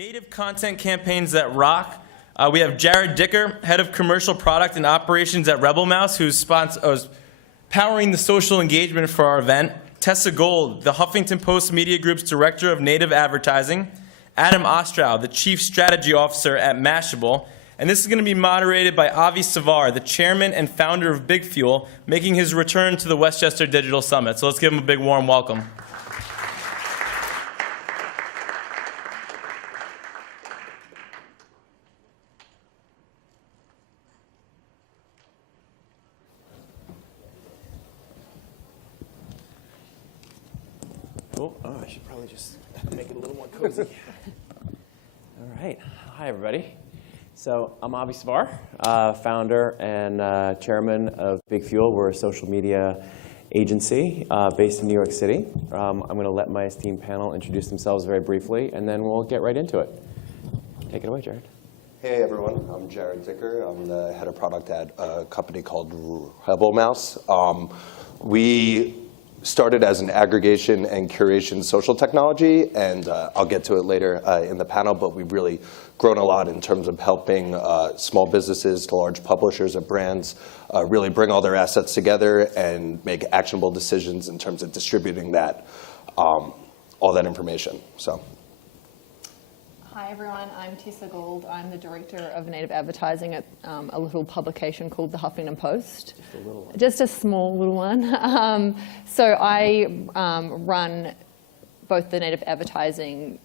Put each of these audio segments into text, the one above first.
Native content campaigns that rock. We have Jarrod Dicker, head of commercial product and operations at RebelMouse, who's powering the social engagement for our event. Tessa Gould, the Huffington Post Media Group's director of native advertising. Adam Ostrow, the chief strategy officer at Mashable. And this is going to be moderated by Avi Savar, the chairman and founder of Big Fuel, making his return to the Westchester Digital Summit. So let's give him a big warm welcome. Oh, I should probably just make it a little more cozy. All right. Hi, everybody. So I'm Avi Savar, founder and chairman of Big Fuel. We're a social media agency based in New York City. I'm going to let my esteemed panel introduce themselves very briefly, and then we'll get right into it. Take it away, Jarrod. Hey, everyone. I'm Jarrod Dicker. I'm the head of product at a company called RebelMouse. We started as an aggregation and curation social technology, and I'll get to it later in the panel, but we've really grown a lot in terms of helping small businesses to large publishers and brands really bring all their assets together and make actionable decisions in terms of distributing that, all that information. So. Hi everyone, I'm Tessa Gould. I'm the director of native advertising at a little publication called the Huffington Post. Just a little one. Just a small little one. So I run both the native advertising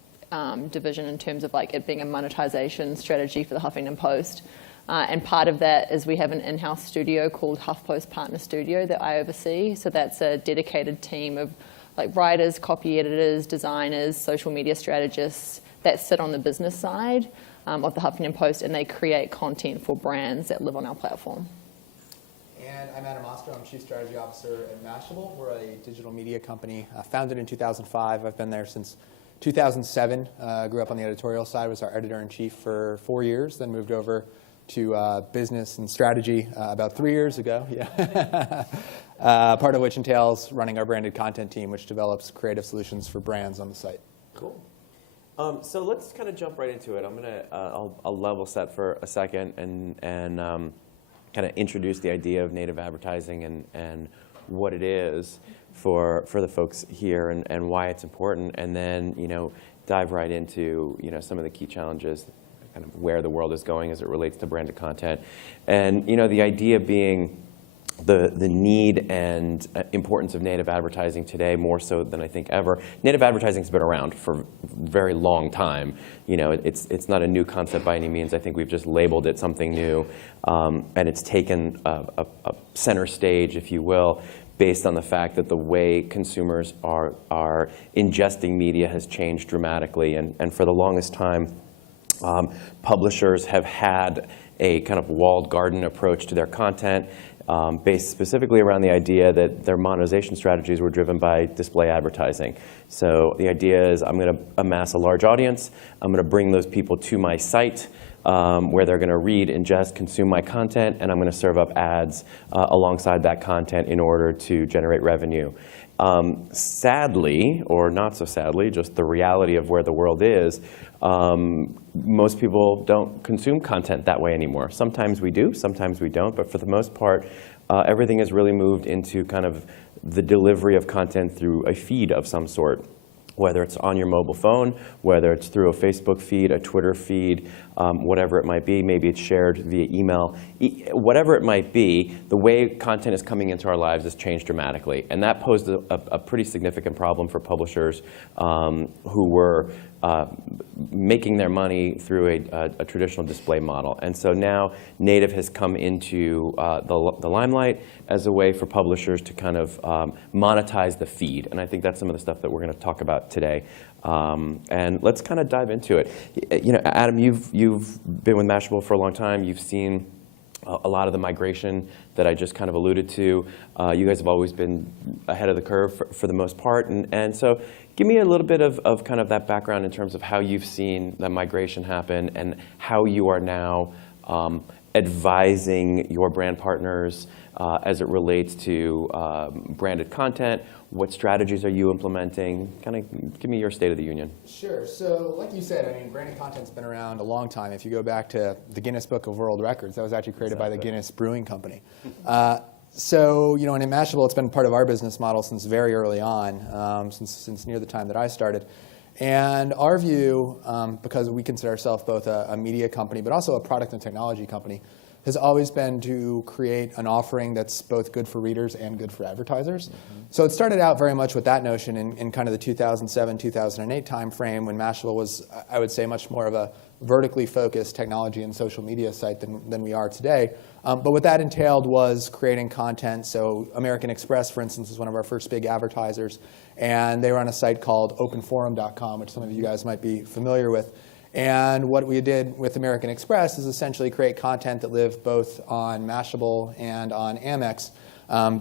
division in terms of like it being a monetization strategy for the Huffington Post. And part of that is we have an in-house studio called HuffPost Partner Studio that I oversee. So that's a dedicated team of like writers, copy editors, designers, social media strategists that sit on the business side of the Huffington Post, and they create content for brands that live on our platform. And I'm Adam Ostrow. I'm Chief Strategy Officer at Mashable. We're a digital media company founded in 2005. I've been there since 2007. Grew up on the editorial side, was our editor-in-chief for 4 years, then moved over to business and strategy about 3 years ago. Yeah. Part of which entails running our branded content team, which develops creative solutions for brands on the site. Cool. So let's kind of jump right into it. I'm gonna I'll level set for a second and kind of introduce the idea of native advertising and what it is for the folks here and why it's important, and then dive right into some of the key challenges, kind of where the world is going as it relates to branded content, and the idea being the need and importance of native advertising today, more so than I think ever. Native advertising's been around for a very long time. It's not a new concept by any means. I think we've just labeled it something new, and it's taken a center stage, if you will, based on the fact that the way consumers are ingesting media has changed dramatically. And for the longest time, publishers have had a kind of walled garden approach to their content, based specifically around the idea that their monetization strategies were driven by display advertising. So the idea is I'm going to amass a large audience. I'm going to bring those people to my site where they're going to read, ingest, consume my content, and I'm going to serve up ads alongside that content in order to generate revenue. Sadly, or not so sadly, just the reality of where the world is, most people don't consume content that way anymore. Sometimes we do, sometimes we don't, but for the most part, everything has really moved into kind of the delivery of content through a feed of some sort, whether it's on your mobile phone, whether it's through a Facebook feed, a Twitter feed, whatever it might be. Maybe it's shared via email. Whatever it might be, the way content is coming into our lives has changed dramatically. And that posed a pretty significant problem for publishers who were making their money through a traditional display model. And so now native has come into the limelight as a way for publishers to kind of monetize the feed. And I think that's some of the stuff that we're going to talk about today. And let's kind of dive into it. Adam, you've been with Mashable for a long time. You've seen a lot of the migration that I just kind of alluded to. You guys have always been ahead of the curve for the most part. And so give me a little bit of kind of that background in terms of how you've seen that migration happen and how you are now advising your brand partners as it relates to branded content, What strategies are you implementing? Kind of give me your state of the union. Sure. So like you said, I mean, branded content's been around a long time. If you go back to the Guinness Book of World Records, that was actually created by the Guinness Brewing Company. So, you know, and in Mashable, it's been part of our business model since very early on, since near the time that I started. And our view, because we consider ourselves both a media company, but also a product and technology company, has always been to create an offering that's both good for readers and good for advertisers. So it started out very much with that notion in kind of the 2007, 2008 timeframe when Mashable was, I would say, much more of a vertically focused technology and social media site than we are today. But what that entailed was creating content. So American Express, for instance, is one of our first big advertisers. And they run a site called openforum.com, which some of you guys might be familiar with. And what we did with American Express is essentially create content that lived both on Mashable and on Amex,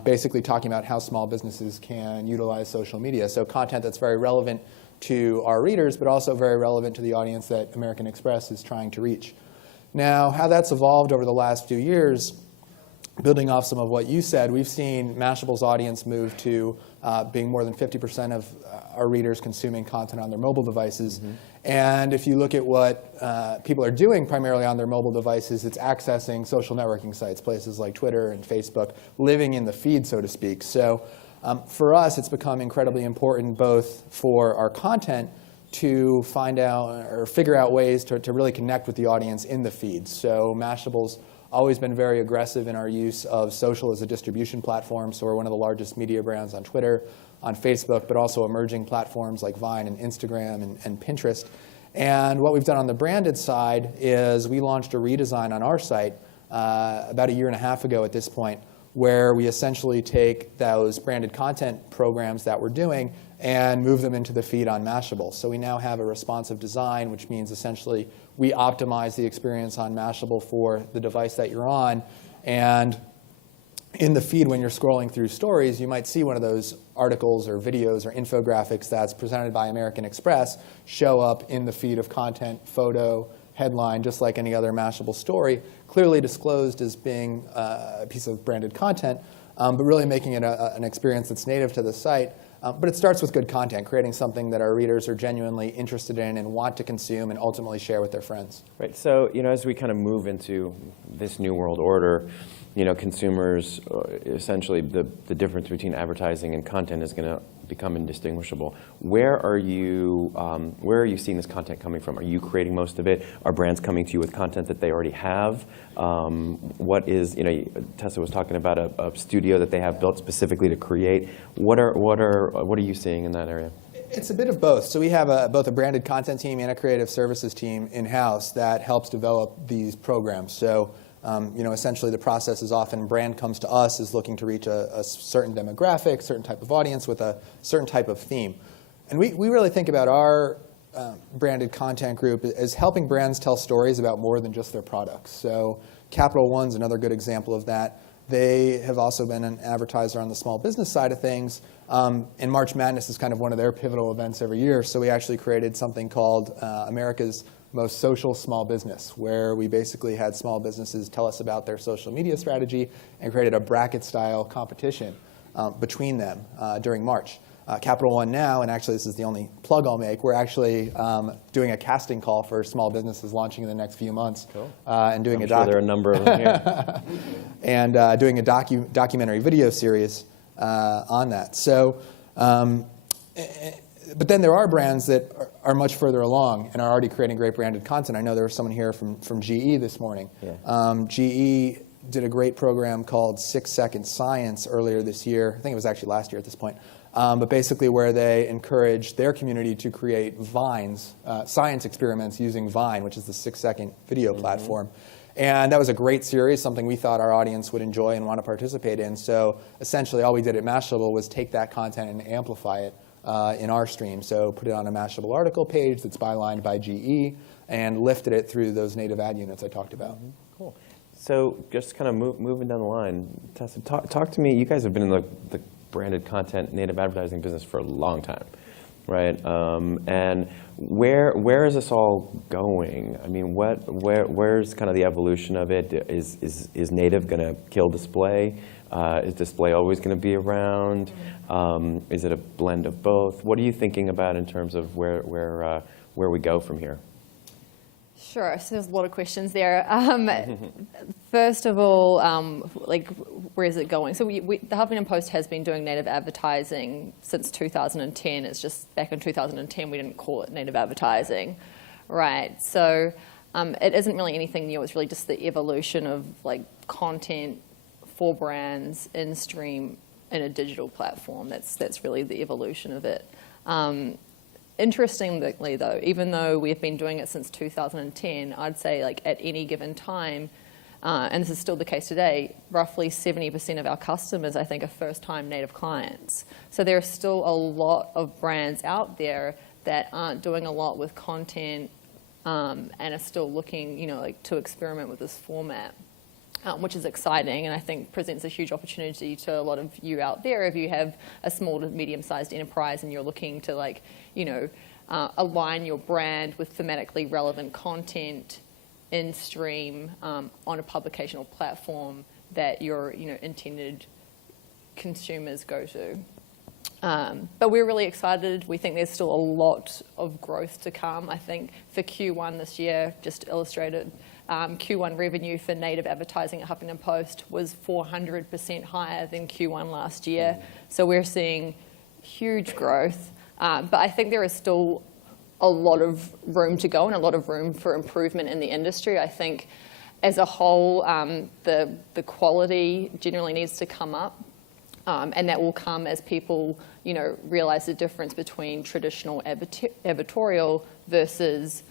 basically talking about how small businesses can utilize social media. So content that's very relevant to our readers, but also very relevant to the audience that American Express is trying to reach. Now, how that's evolved over the last few years, building off some of what you said, we've seen Mashable's audience move to being more than 50% of our readers consuming content on their mobile devices. And if you look at what people are doing primarily on their mobile devices, it's accessing social networking sites, places like Twitter and Facebook, living in the feed, so to speak. So for us, it's become incredibly important both for our content to find out or figure out ways to really connect with the audience in the feed. So Mashable's always been very aggressive in our use of social as a distribution platform. So we're one of the largest media brands on Twitter, on Facebook, but also emerging platforms like Vine and Instagram and Pinterest. And what we've done on the branded side is we launched a redesign on our site about a year and a half ago at this point, where we essentially take those branded content programs that we're doing and move them into the feed on Mashable. So we now have a responsive design, which means essentially we optimize the experience on Mashable for the device that you're on. And in the feed, when you're scrolling through stories, you might see one of those articles or videos or infographics that's presented by American Express show up in the feed of content, photo, headline, just like any other Mashable story, clearly disclosed as being a piece of branded content, but really making it an experience that's native to the site. But it starts with good content, creating something that our readers are genuinely interested in and want to consume and ultimately share with their friends. Right. So, you know, as we kind of move into this new world order, you know, consumers, essentially the difference between advertising and content is going to become indistinguishable. Where are you seeing this content coming from? Are you creating most of it? Are brands coming to you with content that they already have? What is, you know, Tessa was talking about a studio that they have built specifically to create. What are you seeing in that area? It's a bit of both. So we have both a branded content team and a creative services team in-house that helps develop these programs. So you know, essentially the process is often brand comes to us is looking to reach a certain demographic, certain type of audience with a certain type of theme. And we really think about our branded content group as helping brands tell stories about more than just their products. So Capital One's another good example of that. They have also been an advertiser on the small business side of things. And March Madness is kind of one of their pivotal events every year. So we actually created something called America's Most Social Small Business, where we basically had small businesses tell us about their social media strategy and created a bracket-style competition between them during March. Capital One now, and actually this is the only plug I'll make, we're actually doing a casting call for small businesses launching in the next few months. Cool. And doing I'm sure there are a number of them here. And doing a documentary video series on that. So, but then there are brands that are much further along and are already creating great branded content. I know there was someone here from GE this morning. Yeah. GE did a great program called 6 Second Science earlier this year. I think it was actually last year at this point. But basically where they encouraged their community to create vines, science experiments using Vine, which is the 6-second video platform. And that was a great series, something we thought our audience would enjoy and want to participate in. So essentially all we did at Mashable was take that content and amplify it in our stream. So put it on a Mashable article page that's bylined by GE and lifted it through those native ad units I talked about. Cool. So just kind of moving down the line, Tessa, talk to me. You guys have been in the branded content, native advertising business for a long time, right? And where is this all going? I mean, where's kind of the evolution of it? Is native going to kill display? Is display always going to be around? Is it a blend of both? What are you thinking about in terms of where we go from here? Sure. So there's a lot of questions there. First of all, like, where is it going? So the Huffington Post has been doing native advertising since 2010. It's just back in 2010 we didn't call it native advertising, right? So it isn't really anything new. It's really just the evolution of like content for brands in stream in a digital platform. That's really the evolution of it. Interestingly, though, even though we've been doing it since 2010, I'd say like at any given time, and this is still the case today, roughly 70% of our customers, I think, are first-time native clients. So there are still a lot of brands out there that aren't doing a lot with content and are still looking, like to experiment with this format. Which is exciting and I think presents a huge opportunity to a lot of you out there if you have a small to medium-sized enterprise and you're looking to align your brand with thematically relevant content in stream on a publication or platform that your intended consumers go to. But we're really excited. We think there's still a lot of growth to come. I think for Q1 this year, just illustrated, Q1 revenue for native advertising at Huffington Post was 400% higher than Q1 last year. So we're seeing huge growth. But I think there is still a lot of room to go and a lot of room for improvement in the industry. I think as a whole, the quality generally needs to come up. And that will come as people, realize the difference between traditional editorial versus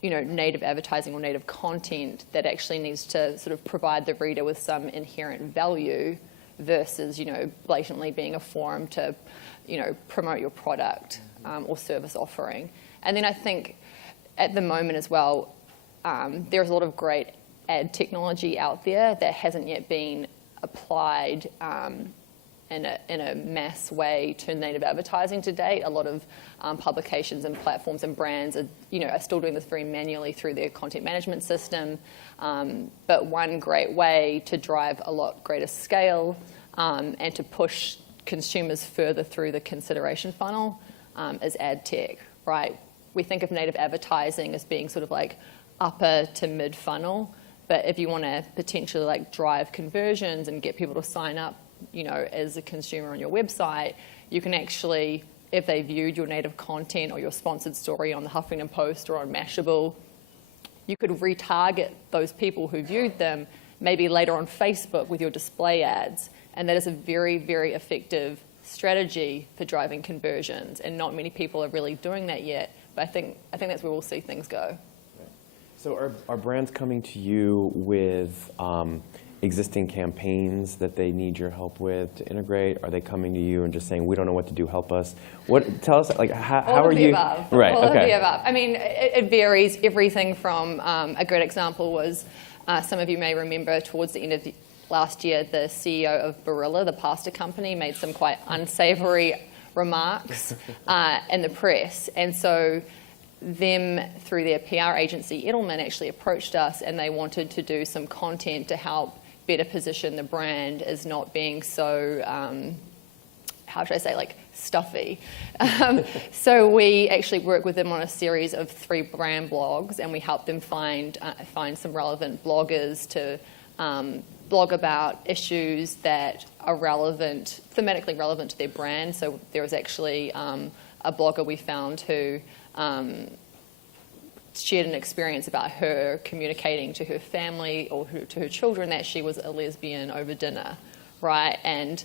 native advertising or native content that actually needs to sort of provide the reader with some inherent value versus, blatantly being a forum to, promote your product or service offering. And then I think at the moment as well, there's a lot of great ad technology out there that hasn't yet been applied in a mass way to native advertising to date. A lot of publications and platforms and brands are still doing this very manually through their content management system. But one great way to drive a lot greater scale and to push consumers further through the consideration funnel is ad tech, right? We think of native advertising as being sort of like upper to mid funnel, but if you want to potentially drive conversions and get people to sign up, as a consumer on your website, you can actually, if they viewed your native content or your sponsored story on the Huffington Post or on Mashable, you could retarget those people who viewed them maybe later on Facebook with your display ads. And that is a very, very effective strategy for driving conversions. And not many people are really doing that yet. But I think that's where we'll see things go. So are brands coming to you with existing campaigns that they need your help with to integrate? Are they coming to you and just saying, we don't know what to do, help us? Tell us, how are you? Above. Right, All okay. of the above. I mean, it varies. Everything from, a great example was, some of you may remember towards the end of last year, the CEO of Barilla, the pasta company, made some quite unsavory remarks in the press. And so them, through their PR agency, Edelman, actually approached us and they wanted to do some content to help better position the brand as not being so, how should I say, stuffy. So we actually worked with them on a series of 3 brand blogs, and we helped them find some relevant bloggers to blog about issues that are relevant, thematically relevant to their brand. So there was actually a blogger we found who shared an experience about her communicating to her family or to her children that she was a lesbian over dinner, right? And,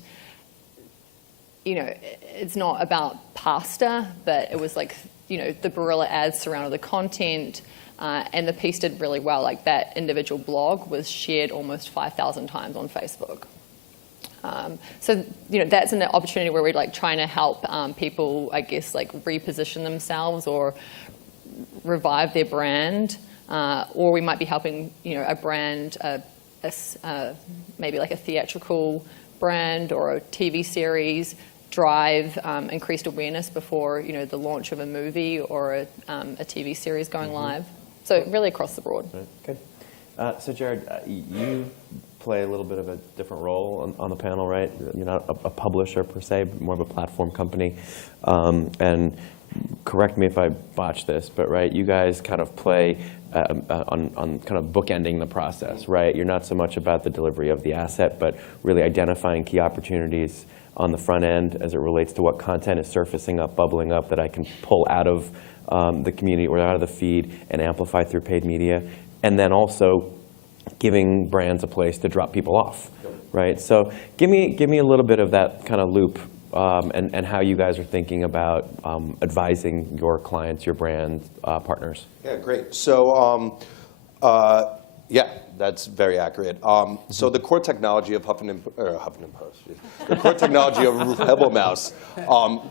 it's not about pasta, but it was the Barilla ads surrounded the content, and the piece did really well. That individual blog was shared almost 5,000 times on Facebook. So, that's an opportunity where we're trying to help people, I guess, reposition themselves or revive their brand, or we might be helping, a brand, maybe a theatrical brand or a TV series drive increased awareness before, the launch of a movie or a TV series going live. So really across the board. Right. Good. So Jarrod, you play a little bit of a different role on the panel, right? You're not a publisher per se, but more of a platform company. And correct me if I botch this, but right, you guys kind of play on kind of bookending the process, right? You're not so much about the delivery of the asset, but really identifying key opportunities on the front end as it relates to what content is surfacing up, bubbling up that I can pull out of the community or out of the feed and amplify through paid media. And then also giving brands a place to drop people off, right? So give me a little bit of that kind of loop and how you guys are thinking about advising your clients, your brand partners. Yeah, great. So, yeah, that's very accurate. So the core technology of Huffington Post, the core technology of RebelMouse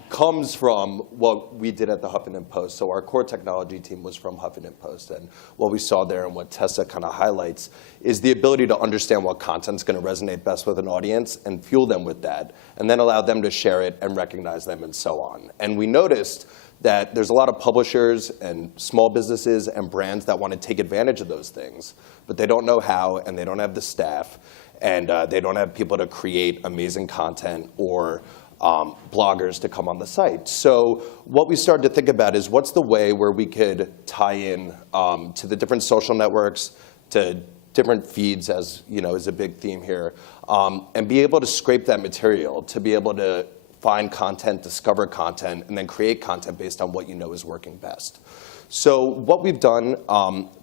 comes from what we did at the Huffington Post. So our core technology team was from Huffington Post, and what we saw there and what Tessa kind of highlights is the ability to understand what content's going to resonate best with an audience and fuel them with that, and then allow them to share it and recognize them and so on. And we noticed that there's a lot of publishers and small businesses and brands that want to take advantage of those things, but they don't know how, and they don't have the staff, and they don't have people to create amazing content or bloggers to come on the site. So what we started to think about is what's the way where we could tie in to the different social networks, to different feeds, as you know, is a big theme here, and be able to scrape that material to be able to find content, discover content, and then create content based on what you know is working best. So what we've done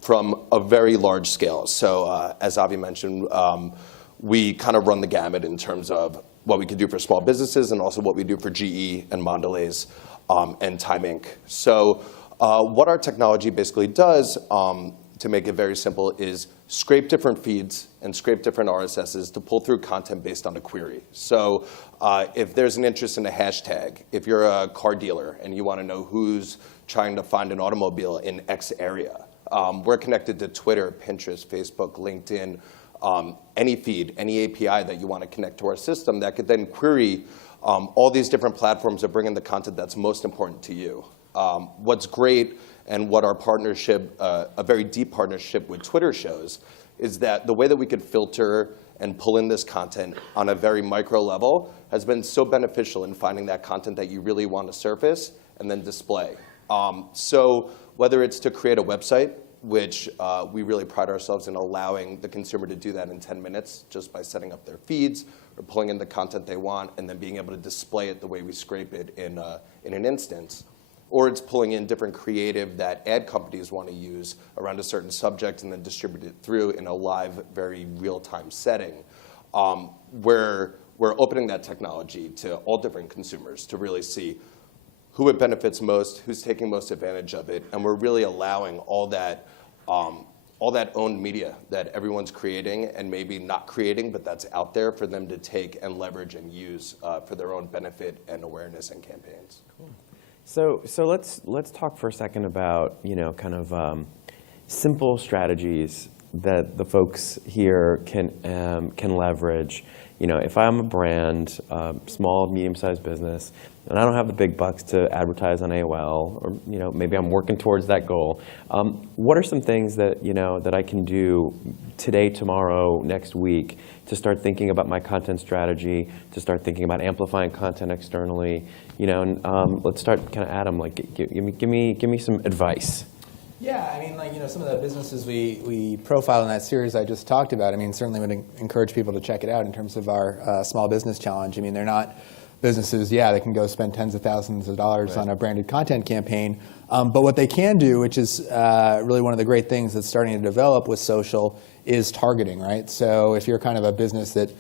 from a very large scale, so as Avi mentioned, we kind of run the gamut in terms of what we can do for small businesses and also what we do for GE and Mondelez and Time Inc. So what our technology basically does, to make it very simple, is scrape different feeds and scrape different RSSs to pull through content based on a query. So if there's an interest in a hashtag, if you're a car dealer and you want to know who's trying to find an automobile in X area, we're connected to Twitter, Pinterest, Facebook, LinkedIn, any feed, any API that you want to connect to our system that could then query all these different platforms that bring in the content that's most important to you. What's great, and what our partnership, a very deep partnership with Twitter shows, is that the way that we could filter and pull in this content on a very micro level has been so beneficial in finding that content that you really want to surface and then display. So whether it's to create a website, which we really pride ourselves in allowing the consumer to do that in 10 minutes just by setting up their feeds or pulling in the content they want and then being able to display it the way we scrape it in an instance. Or it's pulling in different creative that ad companies want to use around a certain subject and then distribute it through in a live, very real-time setting, where we're opening that technology to all different consumers to really see who it benefits most, who's taking most advantage of it, and we're really allowing all that owned media that everyone's creating and maybe not creating, but that's out there for them to take and leverage and use for their own benefit and awareness and campaigns. Cool. So let's talk for a second about kind of simple strategies that the folks here can leverage. If I'm a brand, small, medium-sized business, and I don't have the big bucks to advertise on AOL, or maybe I'm working towards that goal. What are some things that that I can do today, tomorrow, next week to start thinking about my content strategy, to start thinking about amplifying content externally? And let's start kind of Adam. Like, give me some advice. Yeah, I mean, some of the businesses we profile in that series I just talked about, I mean, certainly would encourage people to check it out in terms of our small business challenge. I mean, they're not businesses, they can go spend tens of thousands of dollars on a branded content campaign. But what they can do, which is really one of the great things that's starting to develop with social, is targeting, right? So if you're kind of a business that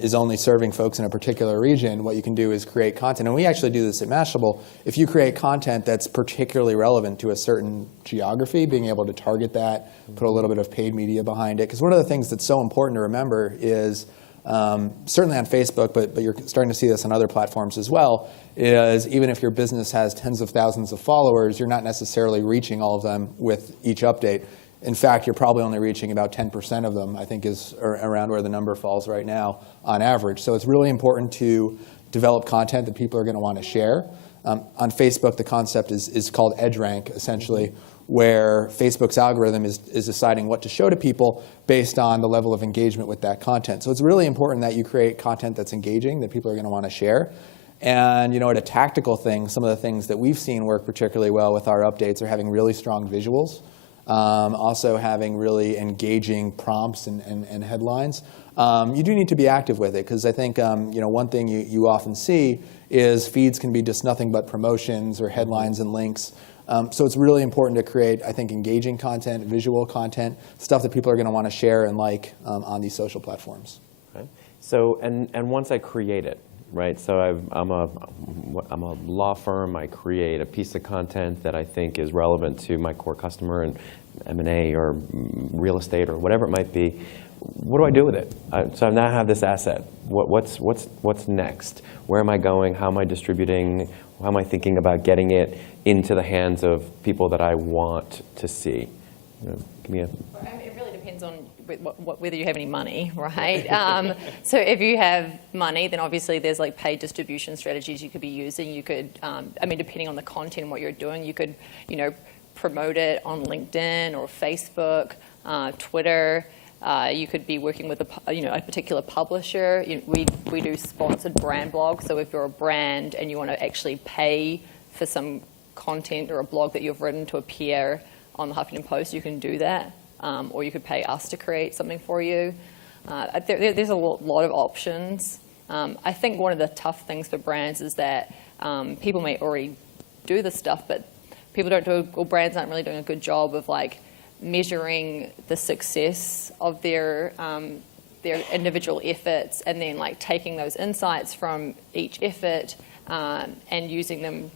is only serving folks in a particular region, what you can do is create content. And we actually do this at Mashable. If you create content that's particularly relevant to a certain geography, being able to target that, put a little bit of paid media behind it. Because one of the things that's so important to remember is, certainly on Facebook, but you're starting to see this on other platforms as well, is even if your business has tens of thousands of followers, you're not necessarily reaching all of them with each update. In fact, you're probably only reaching about 10% of them, I think is around where the number falls right now on average. So it's really important to develop content that people are going to want to share. On Facebook, the concept is called EdgeRank, essentially, where Facebook's algorithm is deciding what to show to people based on the level of engagement with that content. So it's really important that you create content that's engaging, that people are going to want to share. And at a tactical thing, some of the things that we've seen work particularly well with our updates are having really strong visuals, also having really engaging prompts and headlines. You do need to be active with it, because I think one thing you often see is feeds can be just nothing but promotions or headlines and links. So it's really important to create, I think, engaging content, visual content, stuff that people are going to want to share and like on these social platforms. Okay. So, and once I create it, right? So I'm a law firm. I create a piece of content that I think is relevant to my core customer and M&A or real estate or whatever it might be. What do I do with it? So I now have this asset. What's next? Where am I going? How am I distributing? How am I thinking about getting it into the hands of people that I want to see? Give me a... It really depends on whether you have any money, right? So if you have money, then obviously there's like paid distribution strategies you could be using. You could, depending on the content and what you're doing, you could, promote it on LinkedIn or Facebook, Twitter. You could be working with a particular publisher. We do sponsored brand blogs. So if you're a brand and you want to actually pay for some content or a blog that you've written to appear on the Huffington Post, you can do that. Or you could pay us to create something for you. There's a lot of options. I think one of the tough things for brands is that people may already do this stuff, but brands aren't really doing a good job of measuring the success of their individual efforts, and then taking those insights from each effort and using them,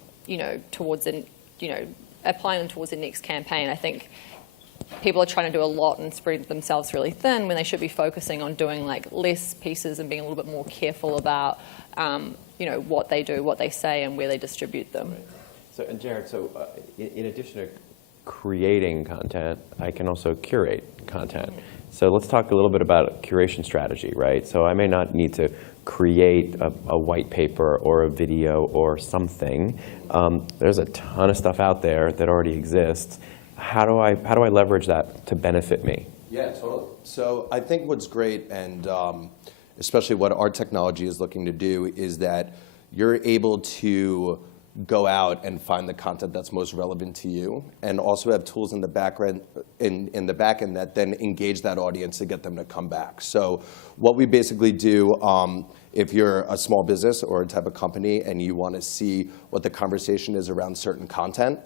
towards applying them towards the next campaign. I think people are trying to do a lot and spread themselves really thin when they should be focusing on doing less pieces and being a little bit more careful about what they do, what they say, and where they distribute them. Right. So, and Jarrod, in addition to creating content, I can also curate content. So let's talk a little bit about curation strategy, right? So I may not need to create a white paper or a video or something. There's a ton of stuff out there that already exists. How do I leverage that to benefit me? Yeah, totally. So I think what's great, and especially what our technology is looking to do, is that you're able to go out and find the content that's most relevant to you, and also have tools in the background, in the back end, that then engage that audience to get them to come back. So what we basically do, if you're a small business or a type of company and you want to see what the conversation is around certain content,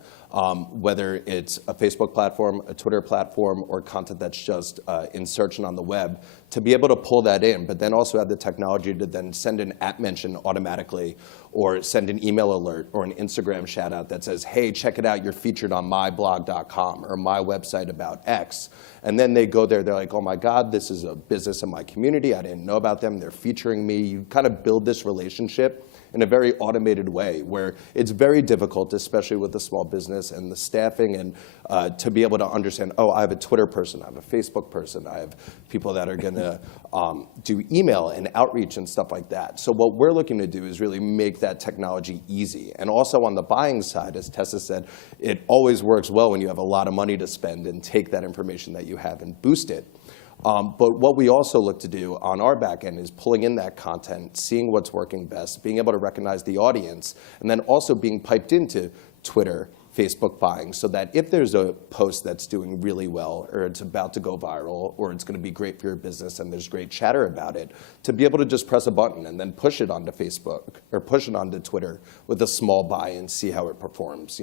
whether it's a Facebook platform, a Twitter platform, or content that's just in search and on the web, to be able to pull that in, but then also have the technology to then send an app mention automatically, or send an email alert or an Instagram shout out that says, hey, check it out, you're featured on myblog.com or my website about X. And then they go there, they're like, oh my God, this is a business in my community, I didn't know about them, they're featuring me. You kind of build this relationship in a very automated way, where it's very difficult, especially with the small business and the staffing, and to be able to understand, oh, I have a Twitter person, I have a Facebook person, I have people that are going to do email and outreach and stuff like that. So what we're looking to do is really make that technology easy. And also on the buying side, as Tessa said, it always works well when you have a lot of money to spend and take that information that you have and boost it. But what we also look to do on our back end is pulling in that content, seeing what's working best, being able to recognize the audience, and then also being piped into Twitter, Facebook buying, so that if there's a post that's doing really well, or it's about to go viral, or it's going to be great for your business and there's great chatter about it, to be able to just press a button and then push it onto Facebook or push it onto Twitter with a small buy and see how it performs.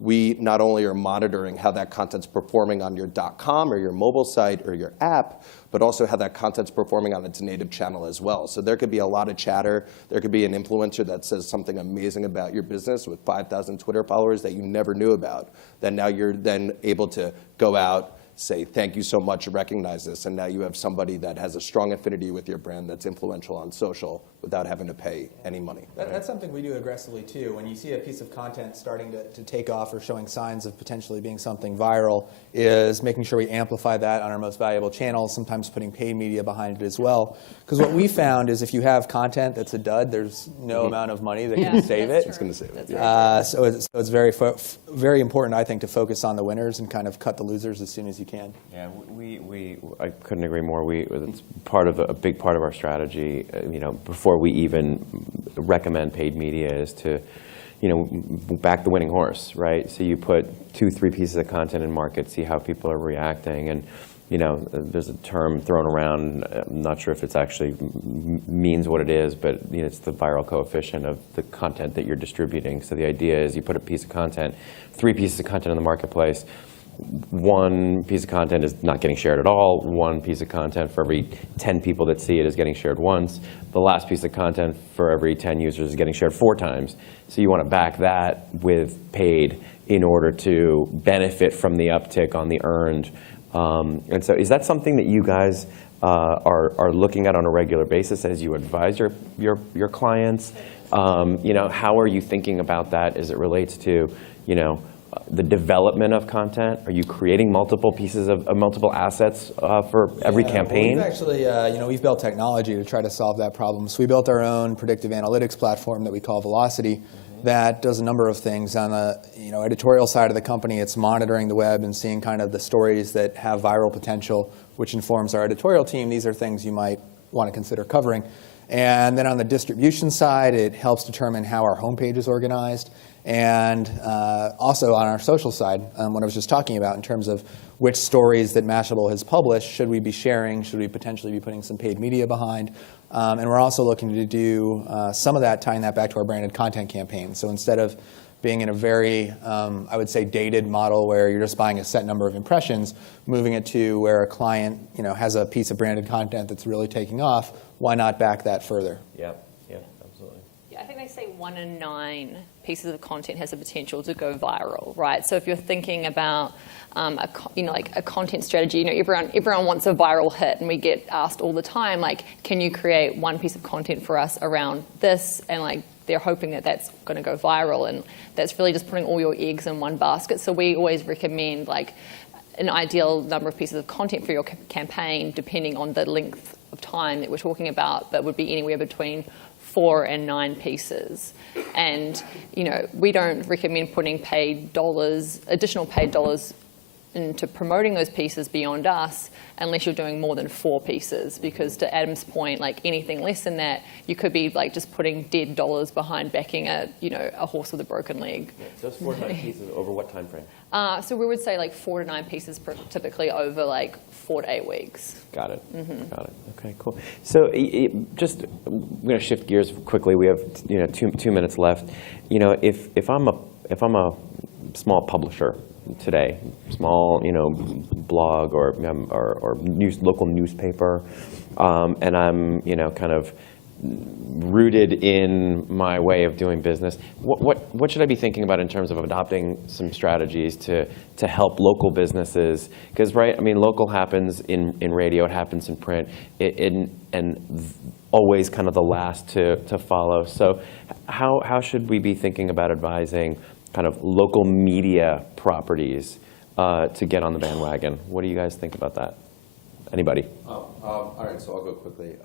We not only are monitoring how that content's performing on your .com or your mobile site or your app, but also how that content's performing on its native channel as well. So there could be a lot of chatter. There could be an influencer that says something amazing about your business with 5,000 Twitter followers that you never knew about. Then now you're then able to go out, say, thank you so much, recognize this, and now you have somebody that has a strong affinity with your brand that's influential on social without having to pay any money. That's something we do aggressively too. When you see a piece of content starting to take off or showing signs of potentially being something viral, is making sure we amplify that on our most valuable channels, sometimes putting paid media behind it as well. Because what we found is if you have content that's a dud, there's no amount of money that can save it. It's going to save it. So it's very important, I think, to focus on the winners and kind of cut the losers as soon as you can. Yeah, I couldn't agree more. It's a big part of our strategy. Before we even recommend paid media, is to, back the winning horse, right? So you put 2-3 pieces of content in market, see how people are reacting, and there's a term thrown around. I'm not sure if it's actually means what it is, but it's the viral coefficient of the content that you're distributing. So the idea is you put a piece of content, 3 pieces of content in the marketplace. 1 piece of content is not getting shared at all. 1 piece of content for every 10 people that see it is getting shared once. The last piece of content for every 10 users is getting shared 4 times. So you want to back that with paid in order to benefit from the uptick on the earned. And so is that something that you guys are looking at on a regular basis as you advise your clients? How are you thinking about that as it relates to, the development of content? Are you creating multiple pieces of multiple assets for every campaign? Well, we've actually, we've built technology to try to solve that problem. So we built our own predictive analytics platform that we call Velocity that does a number of things. On the editorial side of the company, it's monitoring the web and seeing kind of the stories that have viral potential, which informs our editorial team. These are things you might want to consider covering. And then on the distribution side, it helps determine how our homepage is organized. And also on our social side, what I was just talking about in terms of which stories that Mashable has published, should we be sharing, should we potentially be putting some paid media behind? And we're also looking to do some of that, tying that back to our branded content campaign. So instead of being in a very, I would say, dated model where you're just buying a set number of impressions, moving it to where a client has a piece of branded content that's really taking off, why not back that further? Yeah, absolutely. Yeah, I think they say 1 in 9 pieces of content has the potential to go viral, right? So if you're thinking about a content strategy, everyone wants a viral hit, and we get asked all the time, like, can you create 1 piece of content for us around this? And they're hoping that that's going to go viral, and that's really just putting all your eggs in one basket. So we always recommend an ideal number of pieces of content for your campaign, depending on the length of time that we're talking about, that would be anywhere between 4 and 9 pieces. And we don't recommend putting additional paid dollars into promoting those pieces beyond us unless you're doing more than 4 pieces, because to Adam's point, anything less than that, you could be just putting dead dollars behind backing a horse with a broken leg. Yeah, so it's 4 to 9 pieces over what time frame? So we would say 4 to 9 pieces typically over 4 to 8 weeks. Got it. Got it. Okay, cool. So we're going to shift gears quickly. We have 2 minutes left. If I'm a small publisher today, small blog or local newspaper, and I'm kind of rooted in my way of doing business, what should I be thinking about in terms of adopting some strategies to help local businesses? Because local happens in radio, it happens in print, and always kind of the last to follow. So how should we be thinking about advising kind of local media properties to get on the bandwagon? What do you guys think about that? Anybody? All right, so I'll go quickly.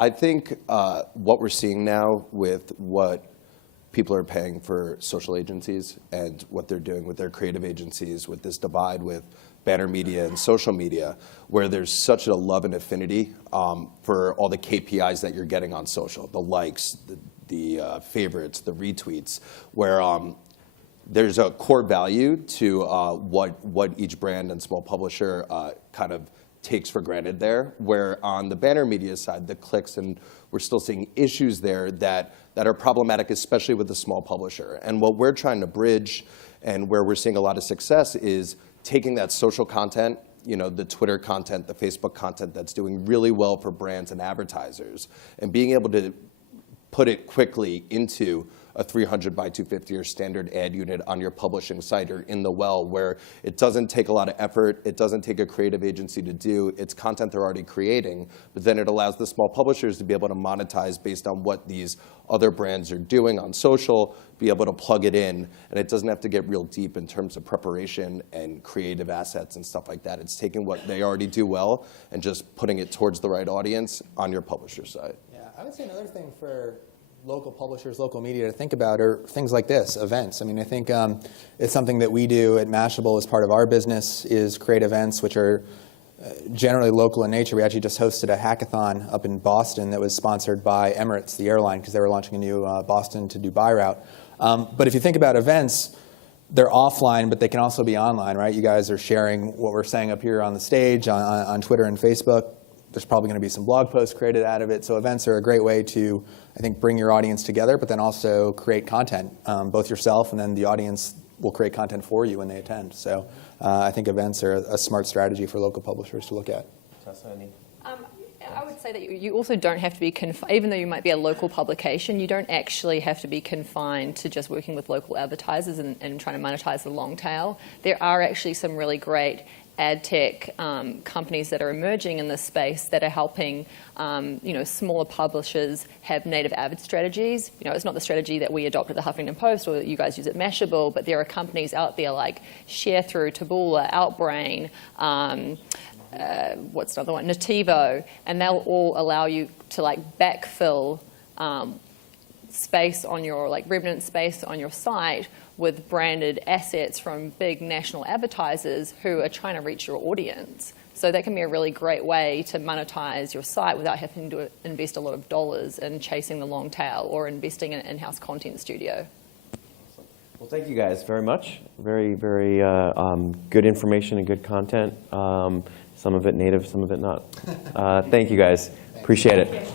I think what we're seeing now with what people are paying for social agencies and what they're doing with their creative agencies, with this divide with banner media and social media, where there's such a love and affinity for all the KPIs that you're getting on social, the likes, the favorites, the retweets, where there's a core value to what each brand and small publisher kind of takes for granted there, where on the banner media side, the clicks, and we're still seeing issues there that are problematic, especially with the small publisher. And what we're trying to bridge, and where we're seeing a lot of success, is taking that social content, the Twitter content, the Facebook content that's doing really well for brands and advertisers, and being able to put it quickly into a 300 by 250 or standard ad unit on your publishing site or in the well, where it doesn't take a lot of effort, it doesn't take a creative agency to do, it's content they're already creating, but then it allows the small publishers to be able to monetize based on what these other brands are doing on social, be able to plug it in, and it doesn't have to get real deep in terms of preparation and creative assets and stuff like that. It's taking what they already do well and just putting it towards the right audience on your publisher side. Yeah, I would say another thing for local publishers, local media to think about are things like this, events. I mean, I think it's something that we do at Mashable as part of our business is create events which are generally local in nature. We actually just hosted a hackathon up in Boston that was sponsored by Emirates, the airline, because they were launching a new Boston to Dubai route. But if you think about events, they're offline, but they can also be online, right? You guys are sharing what we're saying up here on the stage, on Twitter and Facebook. There's probably going to be some blog posts created out of it. So events are a great way to, I think, bring your audience together, but then also create content, both yourself and then the audience will create content for you when they attend. So I think events are a smart strategy for local publishers to look at. Tessa, any? I would say that you also don't have to be even though you might be a local publication, you don't actually have to be confined to just working with local advertisers and trying to monetize the long tail. There are actually some really great ad tech companies that are emerging in this space that are helping smaller publishers have native ad strategies. It's not the strategy that we adopt at the Huffington Post or that you guys use at Mashable, but there are companies out there like Sharethrough, Taboola, Outbrain, what's another one? Nativo, and they'll all allow you to backfill space on your remnant space on your site with branded assets from big national advertisers who are trying to reach your audience. So that can be a really great way to monetize your site without having to invest a lot of dollars in chasing the long tail or investing in an in-house content studio. Well, thank you guys very much. Very, very good information and good content. Some of it native, some of it not. Thank you guys. Appreciate it.